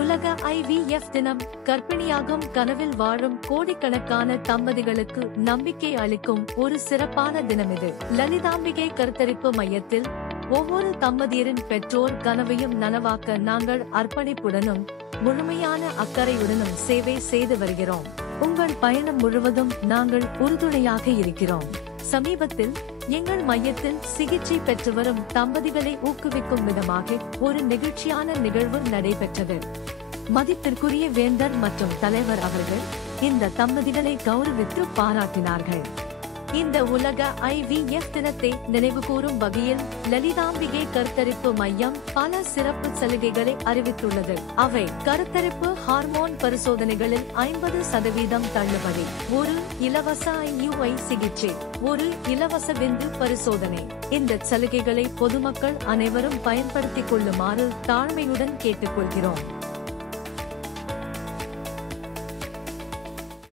உலக IVF தினம். கர்ப்பிணியாகும் கனவில் வாழும் கோடிக்கணக்கான தம்பதிகளுக்கு நம்பிக்கை அளிக்கும் ஒரு சிறப்பான தினம் இது. லலிதாம்பிகை கருத்தரிப்பு மையத்தில் ஒவ்வொரு தம்பதியரின் பெற்றோர் கனவையும் நனவாக்க நாங்கள் அர்ப்பணிப்புடனும் முழுமையான அக்கறையுடனும் சேவை செய்து வருகிறோம். உங்கள் பயணம் முழுவதும் நாங்கள் உறுதுணையாக இருக்கிறோம். சமீபத்தில் எங்கள் மையத்தில் சிகிச்சை பெற்று வரும் தம்பதிகளை ஊக்குவிக்கும் விதமாக ஒரு நெகிழ்ச்சியான நிகழ்வு நடைபெற்றது. மதிப்பிற்குரிய வேந்தர் மற்றும் தலைவர் அவர்கள் இந்த தம்பதிகளை கௌரவித்து பாராட்டினார்கள். இந்த உலக IVF தினத்தை நினைவுகூரும் வகையில் லலிதாம்பிகை கருத்தரிப்பு மையம் பல சிறப்பு சலுகைகளை அறிவித்துள்ளது. அவை: கருத்தரிப்பு ஹார்மோன் பரிசோதனைகளில் 50% தள்ளுபடி, ஒரு இலவச IUI சிகிச்சை, ஒரு இலவச விந்து பரிசோதனை. இந்த சலுகைகளை பொதுமக்கள் அனைவரும் பயன்படுத்திக் கொள்ளுமாறு தாழ்மையுடன் கேட்டுக்கொள்கிறோம்.